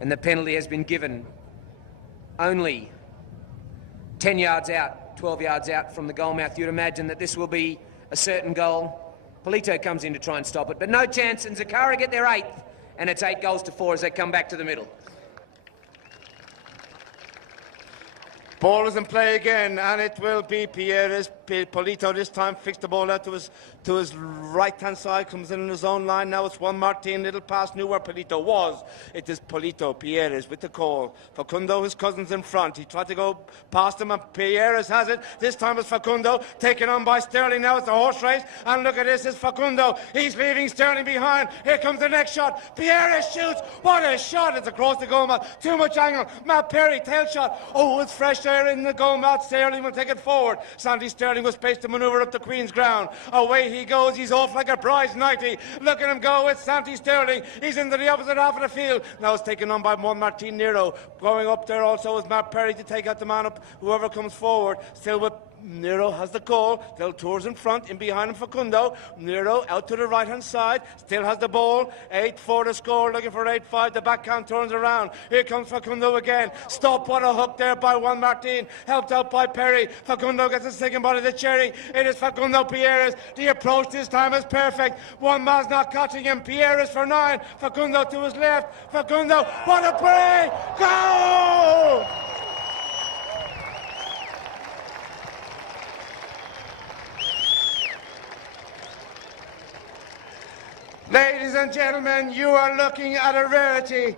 And the penalty has been given only 10 yards out, 12 yards out from the goal mouth. You'd imagine that this will be a certain goal. Polito comes in to try and stop it, but no chance, and Zacara get their 8th, and it's 8-4 as they come back to the middle. Ball is in play again, and it will be Pierre's. Polito this time fixed the ball out to his right-hand side, comes in his own line. Now it's Juan Martin, little pass, knew where Polito was. It is Polito, Pierre's with the call. Facundo, his cousin's in front. He tried to go past him, and Pierre's has it. This time it's Facundo, taken on by Sterling. Now it's a horse race, and look at this, it's Facundo. He's leaving Sterling behind. Here comes the next shot. Pierre shoots. What a shot. It's across the goal mouth. Too much angle. Matt Perry, tail shot. Oh, it's fresh air in the goal mouth. Sterling will take it forward. Sandy Sterling was spaced to manoeuvre up the Queen's ground. Away he goes. He's off like a prize 90. Look at him go. It's Sandy Sterling. He's into the opposite half of the field. Now it's taken on by Juan Martin Nero. Going up there also is Matt Perry to take out the man up. Whoever comes forward. Still with Nero has the goal. Del Tour's in front, in behind him Facundo. Nero out to the right-hand side, still has the ball. 8-4 to score, looking for 8-5. The backhand turns around. Here comes Facundo again. Stop, what a hook there by Juan Martin. Helped out by Perry. Facundo gets a second ball of the cherry. It is Facundo Pierres. The approach this time is perfect. One man's not catching him. Pierres for 9. Facundo to his left. Facundo, what a play! Goal! Ladies and gentlemen, you are looking at a rarity.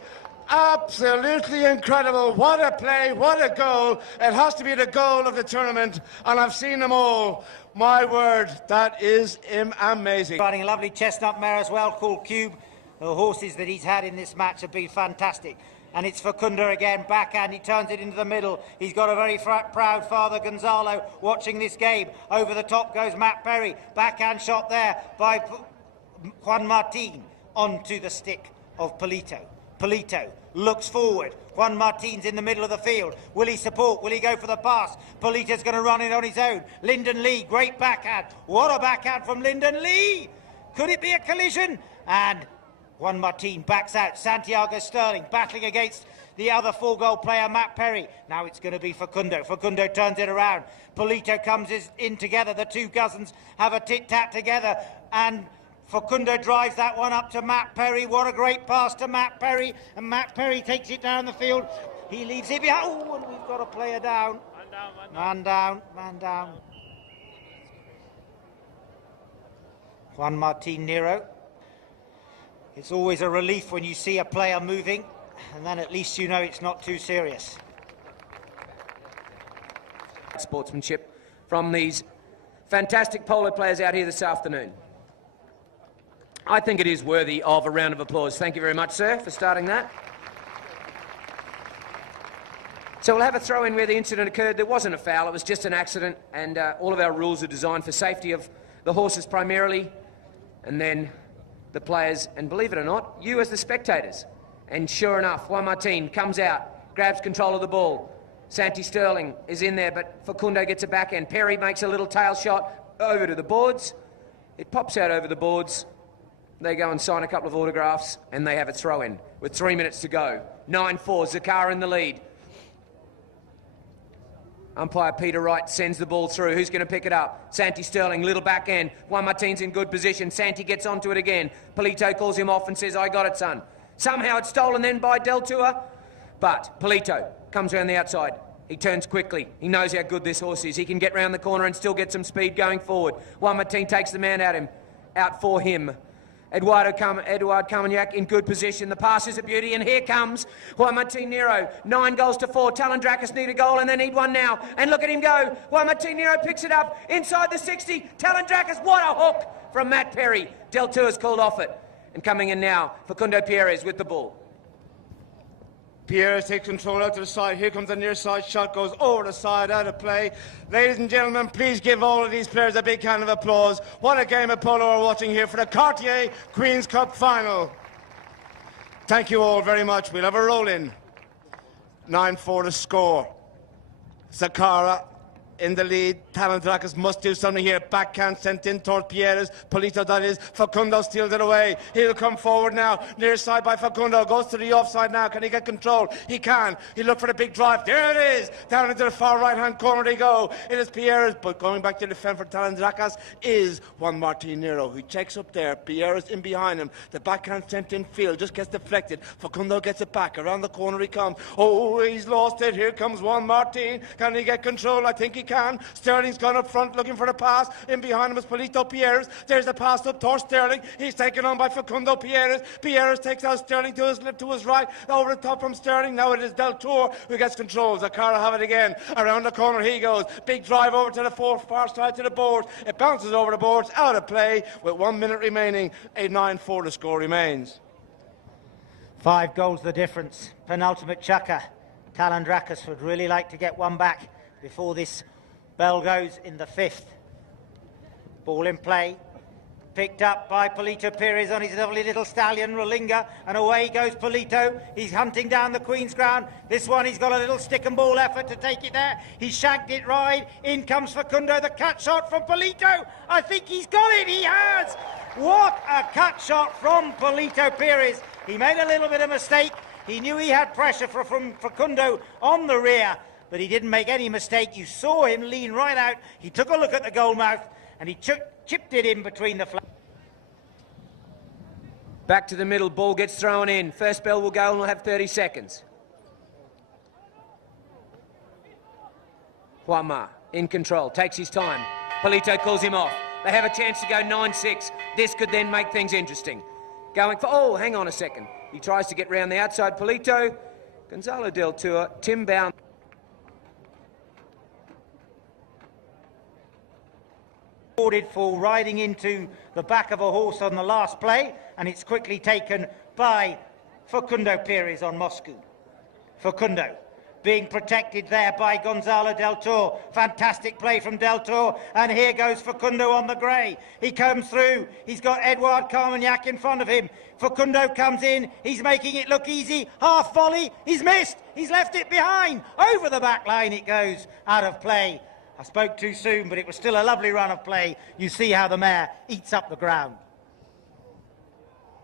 Absolutely incredible. What a play, what a goal. It has to be the goal of the tournament, and I've seen them all. My word, that is amazing. Riding a lovely chestnut mare as well called Cube. The horses that he's had in this match have been fantastic. And it's Facundo again, backhand, he turns it into the middle. He's got a very proud father, Gonzalo, watching this game. Over the top goes Matt Perry. Backhand shot there by Juan Martin onto the stick of Polito. Polito looks forward. Juan Martin's in the middle of the field. Will he support? Will he go for the pass? Polito's going to run it on his own. Lyndon Lee, great backhand. What a backhand from Lyndon Lee! Could it be a collision? And Juan Martin backs out. Santiago Sterling battling against the other 4-goal player, Matt Perry. Now it's going to be Facundo. Facundo turns it around. Polito comes in together. The two cousins have a tit-tat together, and Facundo drives that one up to Matt Perry. What a great pass to Matt Perry. And Matt Perry takes it down the field. He leaves it behind. Oh, and we've got a player down. Man down. Juan Martin Nero. It's always a relief when you see a player moving, and then at least you know it's not too serious. Sportsmanship from these fantastic polo players out here this afternoon. I think it is worthy of a round of applause. Thank you very much, sir, for starting that. So we'll have a throw-in where the incident occurred. There wasn't a foul, it was just an accident, and all of our rules are designed for safety of the horses primarily, and then the players, and believe it or not, you as the spectators. And sure enough, Juan Martin comes out, grabs control of the ball. Santi Sterling is in there, but Facundo gets a backhand. Perry makes a little tail shot over to the boards. It pops out over the boards. They go and sign a couple of autographs, and they have a throw-in with 3 minutes to go. 9-4, Zacara in the lead. Umpire Peter Wright sends the ball through. Who's going to pick it up? Santi Sterling, little backhand. Juan Martin's in good position. Santi gets onto it again. Polito calls him off and says, I got it, son. Somehow it's stolen then by Del Tour. But Polito comes around the outside. He turns quickly. He knows how good this horse is. He can get round the corner and still get some speed going forward. Juan Martin takes the man at him. out for him. Eduard Carmagnac in good position. The pass is a beauty, and here comes Juan Martin Nero. 9 goals to 4. Talandracas need a goal, and they need one now. And look at him go. Juan Martin Nero picks it up inside the 60. Talandracas, what a hook from Matt Perry. Del Tour's called off it. And coming in now, Facundo Pierres with the ball. Pierre takes control out to the side. Here comes the near side shot, goes over the side, out of play. Ladies and gentlemen, please give all of these players a big hand of applause. What a game of polo we're watching here for the Cartier Queen's Cup final. Thank you all very much. We'll have a roll-in. 9-4 to score. Zacara in the lead. Talandracas must do something here. Backhand sent in towards Pierres. Polito, that is. Facundo steals it away. He'll come forward now. Near side by Facundo. Goes to the offside now. Can he get control? He can. He looked for the big drive. There it is. Down into the far right-hand corner they go. It is Pierres. But going back to defend for Talandracas is Juan Martin Nero, who checks up there. Pierres in behind him. The backhand sent in field. Just gets deflected. Facundo gets it back. Around the corner he comes. Oh, he's lost it. Here comes Juan Martin. Can he get control? I think he can. Sterling's gone up front looking for the pass. In behind him is Polito Pierres. There's the pass up towards Sterling. He's taken on by Facundo Pierres. Pierres takes out Sterling to his left, to his right. Over the top from Sterling. Now it is Del Tour who gets control. Zacara have it again. Around the corner he goes. Big drive over to the far side to the boards. It bounces over the boards. Out of play with 1 minute remaining. A 9-4 to score remains. 5 goals the difference. Penultimate chucker. Talandracas would really like to get one back before this bell goes in the 5th. Ball in play. Picked up by Polito Pierres on his lovely little stallion, Rolinga, and away goes Polito. He's hunting down the Queen's ground. This one, he's got a little stick and ball effort to take it there. He shagged it right. In comes Facundo, the cut shot from Polito. I think he's got it. He has. What a cut shot from Polito Pierres. He made a little bit of mistake. He knew he had pressure from Facundo on the rear, but he didn't make any mistake. You saw him lean right out. He took a look at the goal mouth, and he chipped it in between the flags. Back to the middle, ball gets thrown in. First bell will go and we'll have 30 seconds. Juanma in control, takes his time. Polito calls him off. They have a chance to go 9-6. This could then make things interesting. Going for, oh, hang on a second. He tries to get round the outside. Polito, Gonzalo Del Tour, Tim Bound. For riding into the back of a horse on the last play, and it's quickly taken by Facundo Pierres on Moscow. Facundo being protected there by Gonzalo Del Tour. Fantastic play from Del Tour, and here goes Facundo on the grey. He comes through. He's got Eduard Carmagnac in front of him. Facundo comes in. He's making it look easy. Half volley. He's missed. He's left it behind. Over the back line it goes. Out of play. I spoke too soon, but it was still a lovely run of play. You see how the mare eats up the ground.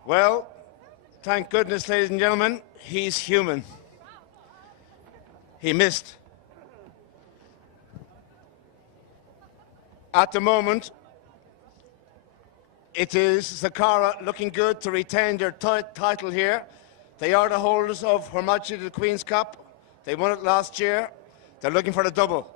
Well, thank goodness, ladies and gentlemen, he's human. He missed. At the moment, it is Zacara looking good to retain their title here. They are the holders of Her Majesty the Queen's Cup. They won it last year. They're looking for the double.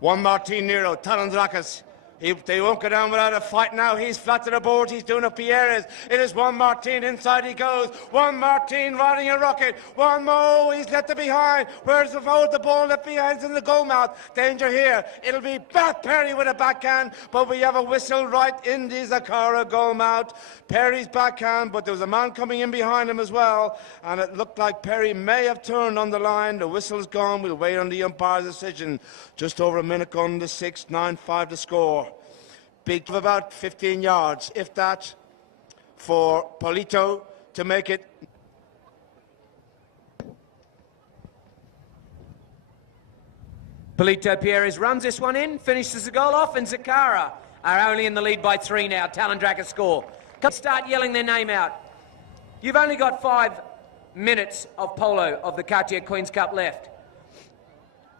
Juan Martin Nero, Talandracas. They won't go down without a fight now. He's flat to the board. He's doing a Pierres. It is Juan Martin. Inside he goes. Juan Martin riding a rocket. One more. He's left it behind. Where's the foul? The ball left behind. It's in the goal mouth. Danger here. It'll be Matt Perry with a backhand, but we have a whistle right in the Zacara goal mouth. Perry's backhand, but there was a man coming in behind him as well, and it looked like Perry may have turned on the line. The whistle's gone. We'll wait on the umpire's decision. Just over a minute gone to 6, 9-5 to score. Big of about 15 yards, if that, for Polito to make it. Polito Pierres runs this one in, finishes the goal off, and Zacara are only in the lead by 3 now. Talandracas score. Start yelling their name out. You've only got 5 minutes of polo of the Cartier Queen's Cup left.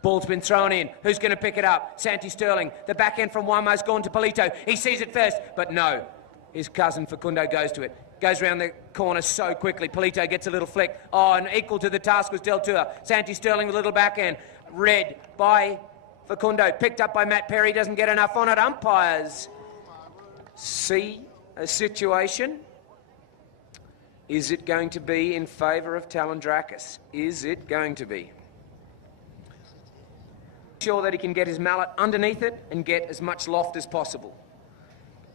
Ball's been thrown in. Who's going to pick it up? Santi Sterling. The back end from Juanma's gone to Polito. He sees it first, but no. His cousin Facundo goes to it. Goes around the corner so quickly. Polito gets a little flick. Oh, and equal to the task was Del Tour. Santi Sterling with a little back end. Read by Facundo. Picked up by Matt Perry. Doesn't get enough on it. Umpires see situation. Is it going to be in favour of Talandracas? Is it going to be? Sure that he can get his mallet underneath it and get as much loft as possible.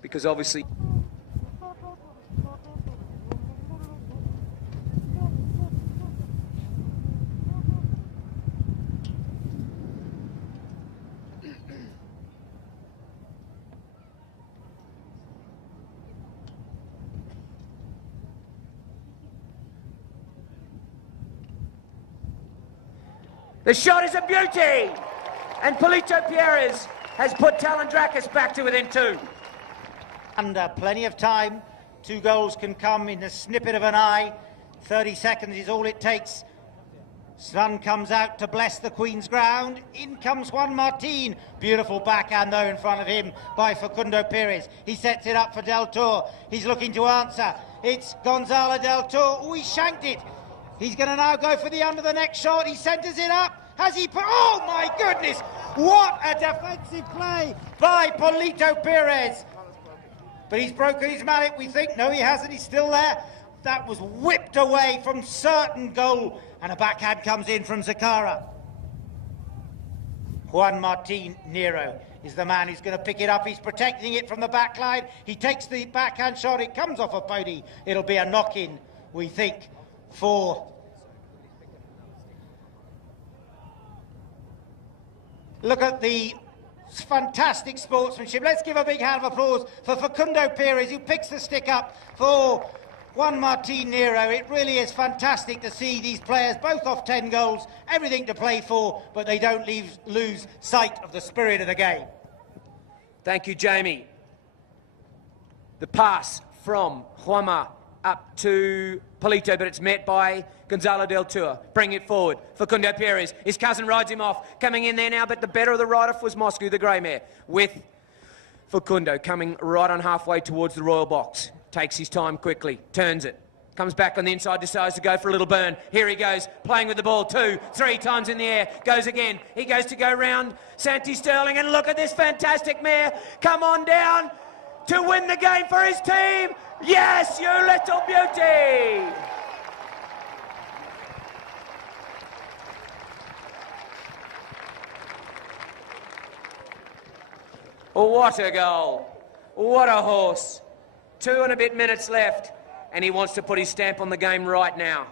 Because obviously... The shot is a beauty! And Polito Pierres has put Talandracas back to within 2. Under plenty of time. 2 goals can come in a snippet of an eye. 30 seconds is all it takes. Sun comes out to bless the Queen's ground. In comes Juan Martin. Beautiful backhand though in front of him by Facundo Perez. He sets it up for Del Toro. He's looking to answer. It's Gonzalo Del Toro. Oh, he shanked it. He's going to now go for the under the neck shot. He centres it up. Has he put... Oh, my goodness! What a defensive play by Polito Perez. But he's broken his mallet, we think. No, he hasn't. He's still there. That was whipped away from certain goal. And a backhand comes in from Zacara. Juan Martin Nero is the man who's going to pick it up. He's protecting it from the back line. He takes the backhand shot. It comes off a pony. It'll be a knock-in, we think, for... Look at the fantastic sportsmanship. Let's give a big hand of applause for Facundo Perez, who picks the stick up for Juan Martin Nero. It really is fantastic to see these players both off 10 goals, everything to play for, but they don't lose sight of the spirit of the game. Thank you, Jamie. The pass from Juanma up to Polito, but it's met by Gonzalo Del Toro. Bring it forward. Facundo Perez. His cousin rides him off. Coming in there now, but the better of the ride-off was Moscow, the grey mare, with Facundo coming right on halfway towards the royal box. Takes his time quickly. Turns it. Comes back on the inside, decides to go for a little burn. Here he goes, playing with the ball 2, 3 times in the air. Goes again. He goes to go round Santi Sterling, and look at this fantastic mare. Come on down to win the game for his team. Yes, you little beauty! What a goal. What a horse. 2 and a bit minutes left, and he wants to put his stamp on the game right now.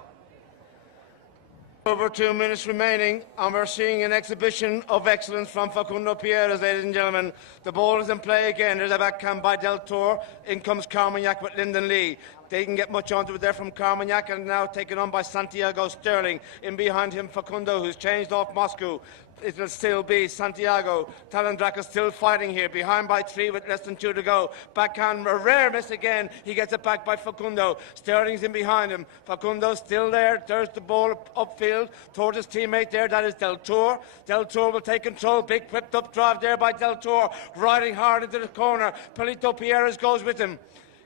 Over 2 minutes remaining, and we're seeing an exhibition of excellence from Facundo Perez, ladies and gentlemen. The ball is in play again. There's a backhand by Del Toro. In comes Carmagnac with Lyndon Lee. They can get much onto it there from Carmagnac, and now taken on by Santiago Sterling. In behind him, Facundo, who's changed off Moscow. It'll still be Santiago. Talandracas still fighting here, behind by 3 with less than 2 to go. Backhand, a rare miss again. He gets it back by Facundo. Sterling's in behind him. Facundo still there. There's the ball upfield towards his teammate there. That is Del Toro. Del Toro will take control. Big whipped up drive there by Del Toro. Riding hard into the corner. Polito Pierres goes with him.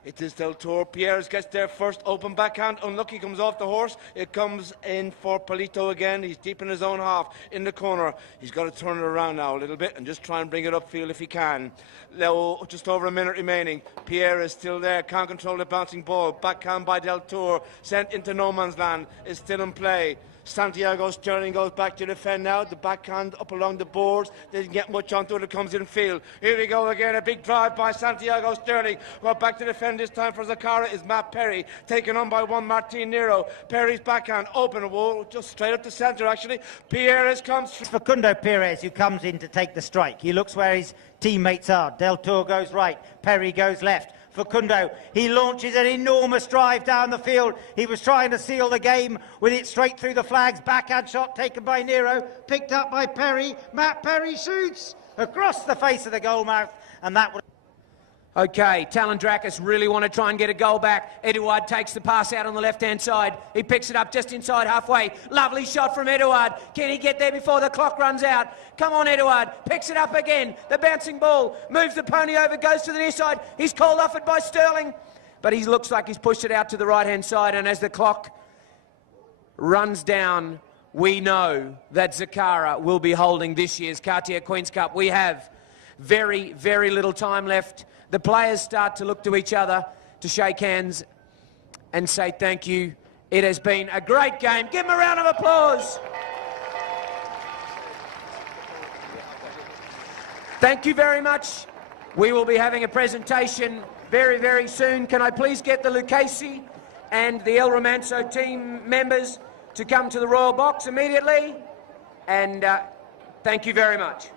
It is Del Toro. Pierres gets there first. Open backhand. Unlucky, comes off the horse. It comes in for Polito again. He's deep in his own half in the corner. He's got to turn it around now a little bit and just try and bring it upfield if he can. Just over a minute remaining. Pierre is still there. Can't control the bouncing ball. Backhand by Del Toro. Sent into no man's land. Is still in play. Santiago Sterling goes back to defend now. The backhand up along the boards. Didn't get much onto it. It comes in field. Here we go again. A big drive by Santiago Sterling. Well, back to defend this time for Zacara is Matt Perry. Taken on by Juan Martin Nero. Perry's backhand open. Whoa, just straight up the centre actually. Pierres comes. Facundo Perez, who comes in to take the strike. He looks where his teammates are. Del Toro goes right. Perry goes left. Facundo, he launches an enormous drive down the field. He was trying to seal the game with it straight through the flags. Backhand shot taken by Nero, picked up by Perry. Matt Perry shoots across the face of the goal mouth, and that would... Okay, Talandracas really want to try and get a goal back. Eduard takes the pass out on the left-hand side. He picks it up just inside halfway. Lovely shot from Eduard. Can he get there before the clock runs out? Come on, Eduard. Picks it up again. The bouncing ball. Moves the pony over, goes to the near side. He's called off it by Sterling. But he looks like he's pushed it out to the right-hand side. And as the clock runs down, we know that Zacara will be holding this year's Cartier Queen's Cup. We have very, very little time left. The players start to look to each other to shake hands and say thank you. It has been a great game. Give them a round of applause. Thank you very much. We will be having a presentation very, very soon. Can I please get the Lucchese and the El Romanzo team members to come to the Royal Box immediately? And thank you very much.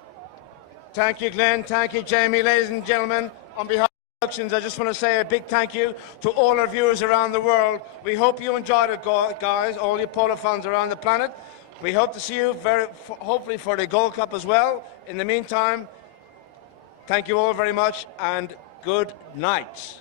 Thank you, Glenn. Thank you, Jamie. Ladies and gentlemen, on behalf of Productions, I just want to say a big thank you to all our viewers around the world. We hope you enjoyed it, guys, all your polo fans around the planet. We hope to see you hopefully for the Gold Cup as well. In the meantime, thank you all very much and good night.